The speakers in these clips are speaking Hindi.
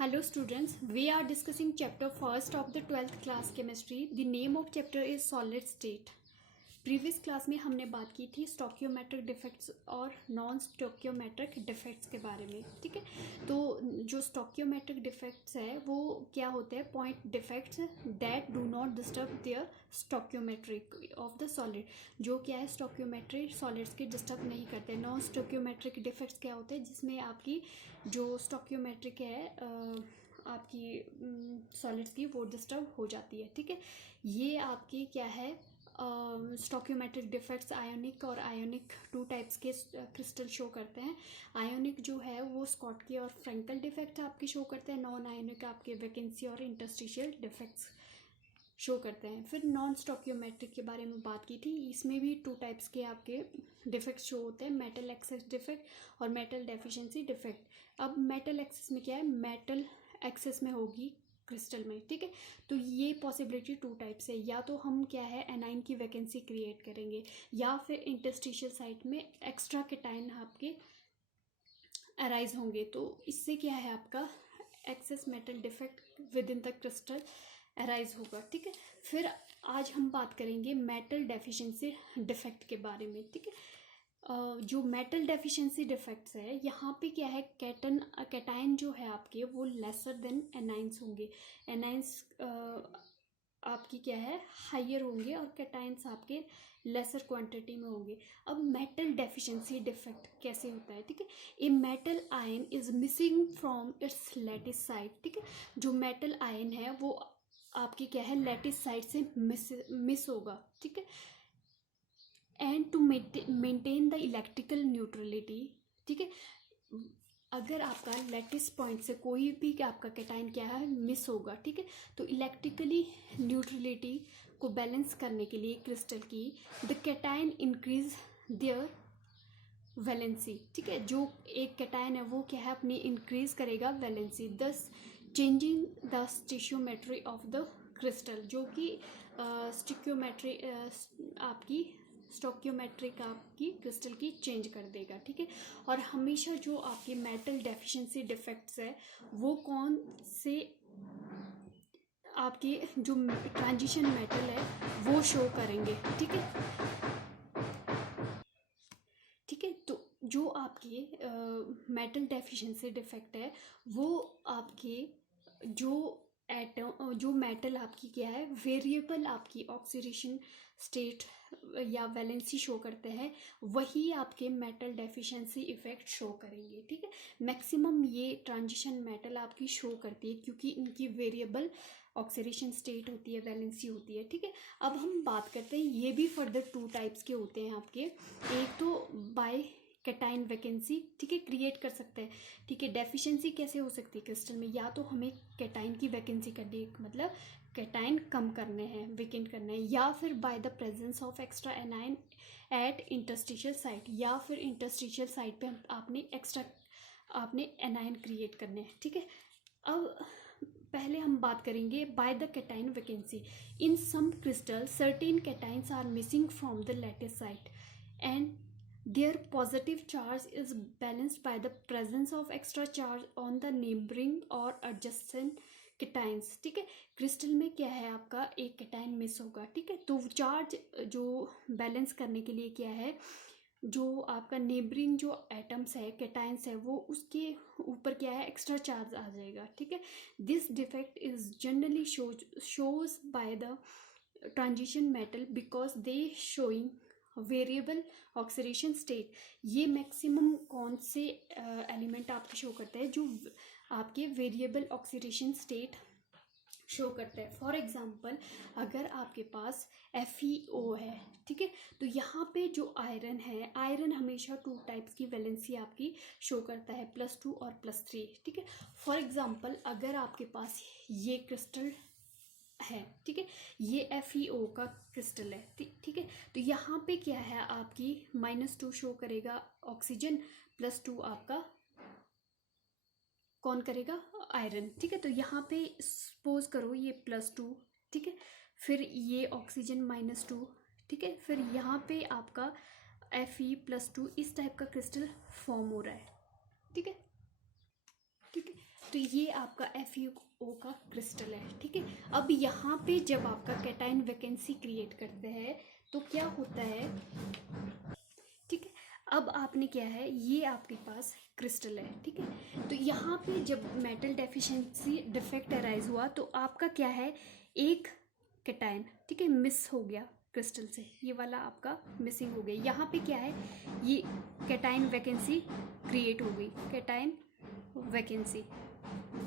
Hello students, we are discussing chapter first of the 12th class chemistry. The name of chapter is solid state. Previous class में हमने बात की थी स्टोकियोमेट्रिक डिफेक्ट्स और नॉन स्टोकियोमेट्रिक डिफेक्ट्स के बारे में, ठीक है। तो जो स्टोकियोमेट्रिक डिफेक्ट्स है वो क्या होते हैं? Point defects that do not disturb their stoichiometric of the solid. जो क्या है, स्टोकियोमेट्री सॉलिड्स की डिस्टर्ब नहीं करते। नॉन स्टोकियोमेट्रिक डिफेक्ट्स क्या होते हैं? जिसमें आपकी जो स्टोकियोमेट्रिक है आपकी सॉलिड्स की वो डिस्टर्ब हो जाती है, ठीक है। ये आपकी क्या है, स्टोकियोमेट्रिक डिफेक्ट्स आयोनिक और आयोनिक टू टाइप्स के क्रिस्टल शो करते हैं। आयोनिक जो है वो स्कॉटकी और फ्रेंकल डिफेक्ट आपके शो करते हैं। नॉन आयोनिक आपके वैकेंसी और इंटरस्टिशियल डिफेक्ट्स शो करते हैं। फिर नॉन स्टोकियोमेट्रिक के बारे में बात की थी, इसमें भी टू टाइप्स के आपके डिफेक्ट्स शो होते हैं, मेटल एक्सेस डिफेक्ट और मेटल डेफिशिएंसी डिफेक्ट। अब मेटल एक्सेस में क्या है, मेटल एक्सेस में होगी क्रिस्टल में, ठीक है। तो ये पॉसिबिलिटी टू टाइप्स है, या तो हम क्या है एनाइन की वैकेंसी क्रिएट करेंगे, या फिर इंटरस्टिशियल साइट में एक्स्ट्रा केटाइन आपके अराइज होंगे। तो इससे क्या है, आपका excess metal defect within the crystal arise होगा, ठीक है। फिर आज हम बात करेंगे मेटल डेफिशिएंसी डिफेक्ट के बारे में, ठीक है। जो मेटल डेफिशिएंसी डिफेक्ट्स है, यहाँ पे क्या है, कैटाइन जो है आपके वो लेसर देन एनाइंस होंगे। एनाइंस आपकी क्या है हाइयर होंगे और कैटाइंस आपके लेसर क्वांटिटी में होंगे। अब मेटल डेफिशिएंसी डिफेक्ट कैसे होता है, ठीक है। A metal ion is missing from its lattice side, ठीक है। जो मेटल आयन है वो आपकी क्या है लैटिस साइड से मिस होगा, ठीक है। And to maintain the electrical neutrality, ठीक है। अगर आपका लैटिस पॉइंट से कोई भी आपका कैटाइन क्या है मिस होगा, ठीक है, तो इलेक्ट्रिकली न्यूट्रलिटी को बैलेंस करने के लिए क्रिस्टल की the cation increase their valency, ठीक है। जो एक कैटाइन है वो क्या है अपनी इंक्रीज करेगा valency, thus changing the stoichiometry of the crystal, जो कि स्टिक्योमेट्री आपकी स्टोकियोमेट्रिक आपकी क्रिस्टल की चेंज कर देगा, ठीक है। और हमेशा जो आपके मेटल डेफिशिएंसी डिफेक्ट्स है वो कौन से आपके जो ट्रांजिशन मेटल है वो शो करेंगे, ठीक है, ठीक है। तो जो आपके मेटल डेफिशिएंसी डिफेक्ट है वो आपके जो एटम जो मेटल आपकी क्या है वेरिएबल आपकी ऑक्सीडेशन स्टेट या वैलेंसी शो करते हैं, वही आपके मेटल डेफिशिएंसी इफेक्ट शो करेंगे, ठीक है। मैक्सिमम ये ट्रांजिशन मेटल आपकी शो करती है क्योंकि इनकी वेरिएबल ऑक्सीडेशन स्टेट होती है, वैलेंसी होती है, ठीक है। अब हम बात करते हैं, ये भी फर्दर टू टाइप्स के होते हैं आपके। एक तो बाय कैटाइन वैकेंसी, ठीक है, क्रिएट कर सकते हैं, ठीक है। डेफिशिएंसी कैसे हो सकती है क्रिस्टल में, या तो हमें कैटाइन की वैकेंसी करनी है, मतलब कैटाइन कम करने हैं, वेकेंट करना है, या फिर by the presence of extra anion at interstitial site, या फिर इंटरस्टिशियल साइट पे आपने एनाइन क्रिएट करने हैं, ठीक है। अब पहले हम बात करेंगे by the cation vacancy. In some crystal certain cations are missing from the lattice site and their positive charge is balanced by the presence of extra charge on the neighboring or adjacent cations, ठीक है। क्रिस्टल में क्या है आपका एक कैटाइन मिस होगा, ठीक है, तो चार्ज जो बैलेंस करने के लिए क्या है, जो आपका नेबरिंग जो एटम्स है कैटाइन्स है वो उसके ऊपर क्या है एक्स्ट्रा चार्ज आ जाएगा, ठीक है। This defect is generally shows by the transition metal because they showing variable oxidation state. ये मैक्सिमम कौन से एलिमेंट आपके शो करते हैं जो आपके वेरिएबल ऑक्सीडेशन स्टेट शो करते हैं। फॉर एग्जांपल अगर आपके पास FeO है, ठीक है, तो यहाँ पे जो आयरन है, आयरन हमेशा टू टाइप्स की वैलेंसी आपकी शो करता है, +2 और +3, ठीक है। फॉर एग्जांपल अगर आपके पास ये क्रिस्टल है, ठीक है, ये FeO का क्रिस्टल है, ठीक है, तो यहाँ पे क्या है आपकी -2 शो करेगा ऑक्सीजन, +2 आपका कौन करेगा आयरन, ठीक है। तो यहाँ पे सपोज करो ये +2, ठीक है, फिर ये ऑक्सीजन -2, ठीक है, फिर यहाँ पे आपका Fe+2 इस टाइप का क्रिस्टल फॉर्म हो रहा है, ठीक है, ठीक है। तो ये आपका FeO का क्रिस्टल है, ठीक है। अब यहाँ पे जब आपका कैटाइन वैकेंसी क्रिएट करते हैं तो क्या होता है, ठीक है। अब आपने क्या है, ये आपके पास क्रिस्टल है, ठीक है। तो यहाँ पे जब मेटल डेफिशिएंसी डिफेक्ट अराइज हुआ तो आपका क्या है, एक कैटाइन, ठीक है, मिस हो गया क्रिस्टल से, ये वाला आपका मिसिंग हो गया। यहाँ पे क्या है, ये कैटाइन वैकेंसी क्रिएट हो गई, कैटाइन वैकेंसी,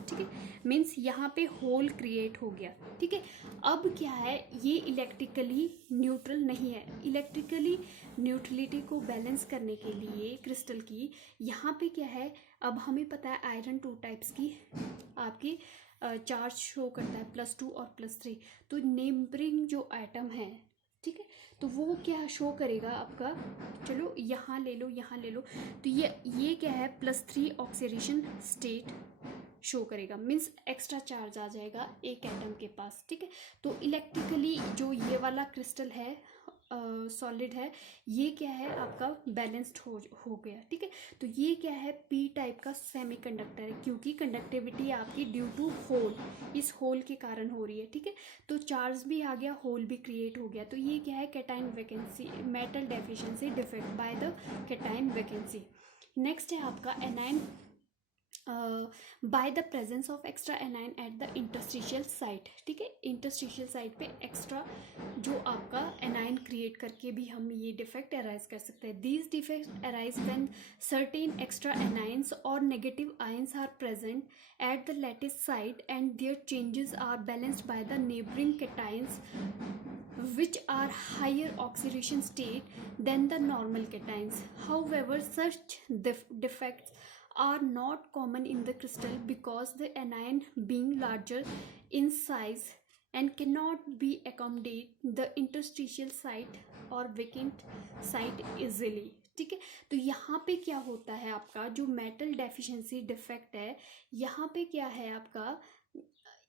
ठीक है, मीन्स यहाँ पे होल क्रिएट हो गया, ठीक है। अब क्या है, ये इलेक्ट्रिकली न्यूट्रल नहीं है। इलेक्ट्रिकली न्यूट्रलिटी को बैलेंस करने के लिए क्रिस्टल की यहाँ पे क्या है, अब हमें पता है आयरन 2 टाइप्स की आपकी चार्ज शो करता है, +2 और +3। तो नेबरिंग जो एटम है, ठीक है, तो वो क्या शो करेगा आपका, चलो यहाँ ले लो, यहाँ ले लो, तो ये क्या है, +3 ऑक्सीडेशन स्टेट शो करेगा, मीन्स एक्स्ट्रा चार्ज आ जाएगा एक एटम के पास, ठीक है। तो इलेक्ट्रिकली जो ये वाला क्रिस्टल है, सॉलिड है, ये क्या है आपका बैलेंस्ड हो गया, ठीक है। तो ये क्या है, पी टाइप का सेमीकंडक्टर है, क्योंकि कंडक्टिविटी आपकी ड्यू टू होल, इस होल के कारण हो रही है, ठीक है। तो चार्ज भी आ गया, होल भी क्रिएट हो गया। तो ये क्या है, cation vacancy, metal deficiency defect bye the cation vacancy. Next है आपका A9 bye the presence of extra anion at the interstitial site, ठीक है। इंटरस्टिशियल साइट पे एक्स्ट्रा जो आपका एनाइन क्रिएट करके भी हम ये डिफेक्ट अराइज कर सकते हैं। These defect arise when certain extra anions और negative ions are present at the lattice site and their charges are balanced by the neighbouring cations which are higher oxidation state than the normal cations. However, such defects are not common in the crystal because the anion being larger in size and cannot be accommodate the interstitial site or vacant site easily, ठीक है। तो यहाँ पे क्या होता है, आपका जो मेटल डेफिशिएंसी डिफेक्ट है, यहाँ पे क्या है आपका,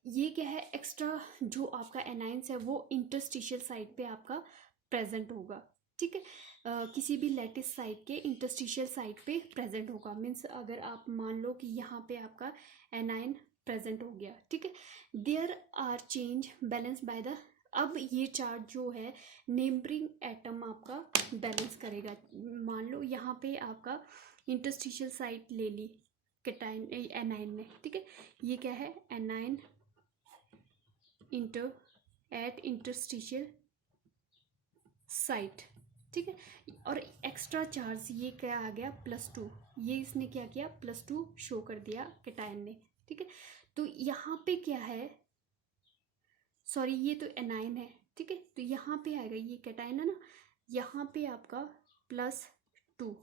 ये क्या है, एक्स्ट्रा जो आपका एनाइंस है वो इंटरस्टिशियल साइट पे आपका प्रेजेंट होगा, ठीक है। किसी भी लैटिस साइट के इंटरस्टिशियल साइट पे प्रेजेंट होगा, मीन्स अगर आप मान लो कि यहाँ पे आपका एनाइन प्रेजेंट हो गया, ठीक है, there are change balance by the, अब ये चार्ज जो है नेबरिंग एटम आपका बैलेंस करेगा। मान लो यहाँ पे आपका इंटरस्टिशियल साइट ले ली कैटाइन एनाइन ने, ठीक है, ये क्या है, एनाइन एट इंटरस्टिशियल साइट, ठीक है। और एक्स्ट्रा चार्ज ये क्या आ गया, +2, ये इसने क्या किया, +2 शो कर दिया कैटायन ने, ठीक है। तो यहाँ पे क्या है, सॉरी ये तो एनाइन है, ठीक है। तो यहाँ पे आएगा, ये कैटायन है ना, यहाँ पे आपका +2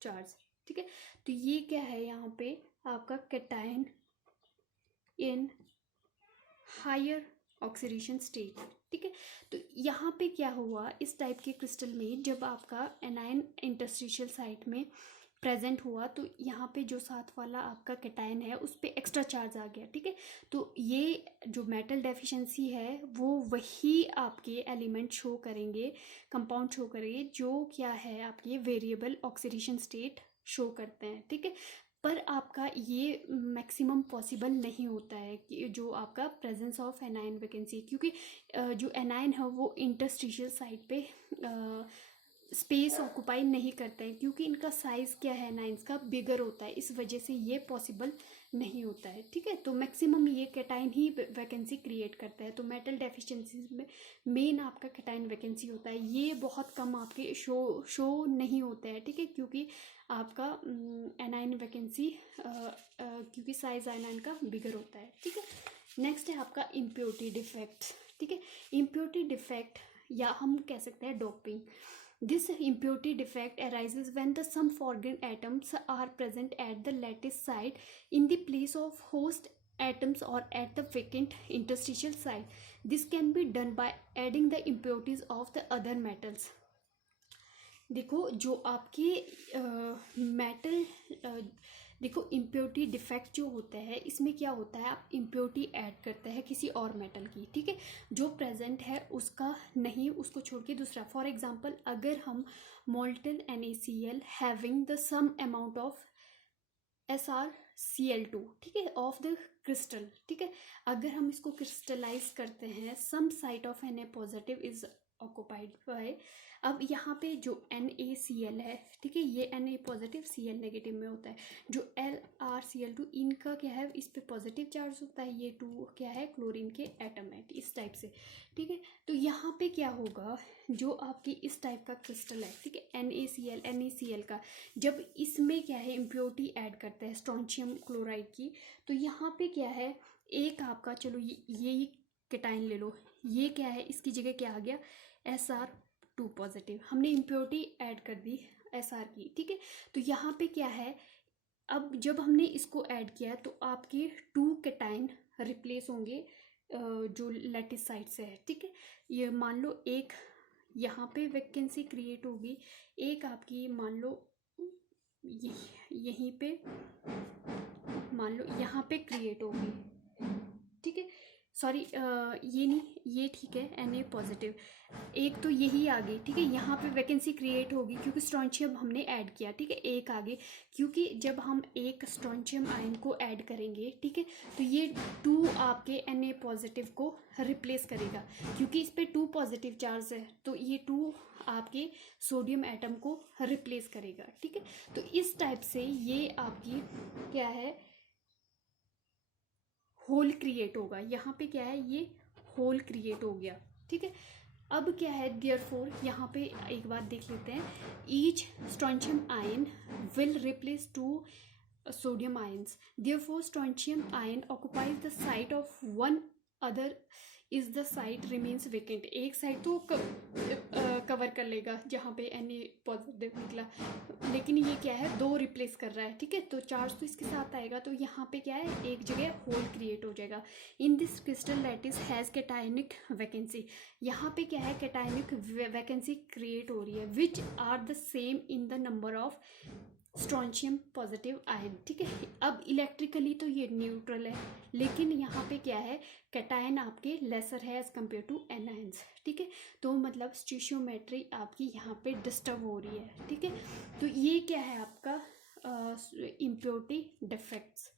चार्ज, ठीक है। तो ये क्या है, यहाँ पे आपका cation in higher oxidation state, ठीक है। तो यहाँ पे क्या हुआ, इस टाइप के क्रिस्टल में जब आपका एनाइन इंटरस्टिशियल साइट में प्रेजेंट हुआ तो यहाँ पे जो साथ वाला आपका कैटायन है उस पर एक्स्ट्रा चार्ज आ गया, ठीक है। तो ये जो मेटल डेफिशिएंसी है वो वही आपके एलिमेंट शो करेंगे, कंपाउंड शो करेंगे जो क्या है आपके वेरिएबल ऑक्सीडेशन स्टेट शो करते हैं, ठीक है। पर आपका ये मैक्सिमम पॉसिबल नहीं होता है कि जो आपका प्रेजेंस ऑफ एनाइन वैकेंसी, क्योंकि जो एनाइन है वो इंटरस्टिशियल साइट पे स्पेस ऑक्यूपाई नहीं करते हैं, क्योंकि इनका साइज़ क्या है एनाइंस का बिगर होता है, इस वजह से ये पॉसिबल नहीं होता है, ठीक है। तो मैक्सिमम ये कैटाइन ही वैकेंसी क्रिएट करता है। तो मेटल डेफिशिएंसी में मेन आपका कैटाइन वैकेंसी होता है, ये बहुत कम आपके शो नहीं होता है, ठीक है, क्योंकि आपका एनाइन वैकेंसी क्योंकि साइज एनाइन का बिगर होता है, ठीक है। नेक्स्ट है आपका इम्प्योरिटी डिफेक्ट, ठीक है। इम्प्योरिटी डिफेक्ट या हम कह सकते हैं doping. This impurity defect arises when the some foreign atoms are present at the lattice site in the place of host atoms or at the vacant interstitial site. This can be done by adding the impurities of the other metals. देखो जो आपके मेटल देखो इम्प्योरिटी डिफेक्ट जो होता है इसमें क्या होता है, आप इम्प्योरिटी ऐड करते हैं किसी और मेटल की, ठीक है, जो प्रेजेंट है उसका नहीं, उसको छोड़ के दूसरा। फॉर एग्जांपल अगर हम molten NaCl having the some amount of Cl2, ठीक है, ऑफ द क्रिस्टल, ठीक है। अगर हम इसको क्रिस्टलाइज करते हैं, some site of Na positive is occupied by, अब यहाँ पे जो NaCl है, ठीक है, ये Na पॉजिटिव Cl नेगेटिव में होता है। जो LrCl2 इनका क्या है, इस पे पॉजिटिव चार्ज होता है, ये 2 क्या है, क्लोरीन के एटम है, इस टाइप से, ठीक है। तो यहाँ पे क्या होगा, जो आपकी इस टाइप का क्रिस्टल है, ठीक है, NaCl का, जब इसमें क्या है इम्प्योरिटी ऐड करता है स्ट्रोंशियम क्लोराइड की, तो यहाँ पे क्या है, एक आपका, चलो ये कैटायन ले लो, ये क्या है, इसकी जगह क्या आ गया, Sr2 पॉजिटिव, हमने इम्प्योरिटी ऐड कर दी Sr की, ठीक है। तो यहाँ पे क्या है, अब जब हमने इसको ऐड किया तो आपके 2 कैटायन रिप्लेस होंगे जो लैटिस साइड से है, ठीक है। ये मान लो एक यहाँ पे वैकेंसी क्रिएट होगी, एक आपकी मान लो यहीं पे, मान लो यहाँ पे क्रिएट होगी, ठीक है। सॉरी, ये नहीं, ये ठीक है, Na पॉजिटिव, एक तो यही आ गई, ठीक है, यहाँ पे वैकेंसी क्रिएट होगी क्योंकि स्ट्रोंशियम हमने ऐड किया, ठीक है, एक आगे, क्योंकि जब हम एक स्ट्रोंशियम आयन को ऐड करेंगे, ठीक है, तो ये 2 आपके Na पॉजिटिव को रिप्लेस करेगा, क्योंकि इस पे 2 पॉजिटिव चार्ज है, तो ये 2 आपके सोडियम एटम को रिप्लेस करेगा, ठीक है। तो इस टाइप से ये आपकी क्या है, होल क्रिएट होगा, यहाँ पे क्या है, ये होल क्रिएट हो गया, ठीक है। अब क्या है, देयरफॉर यहाँ पे एक बात देख लेते हैं, each strontium ion will replace 2 sodium ions, therefore strontium ion occupies the site of one other is the site remains vacant, एक साइड तो कवर कर लेगा जहाँ पे Na पॉजिटिव निकला, लेकिन ये क्या है, 2 रिप्लेस कर रहा है, ठीक है, तो चार्ज तो इसके साथ आएगा, तो यहाँ पे क्या है, एक जगह होल क्रिएट हो जाएगा। In this crystal lattice has cationic vacancy, यहाँ पे क्या है, कैटायनिक वैकेंसी क्रिएट हो रही है, which are the same in the number of strontium positive ion, ठीक है। अब इलेक्ट्रिकली तो ये न्यूट्रल है, लेकिन यहाँ पे क्या है, कैटायन आपके लेसर है एज कम्पेयर टू एनायंस, ठीक है। तो मतलब स्टिशियोमेट्री आपकी यहाँ पे डिस्टर्ब हो रही है, ठीक है। तो ये क्या है आपका इम्प्योरिटी डिफेक्ट्स।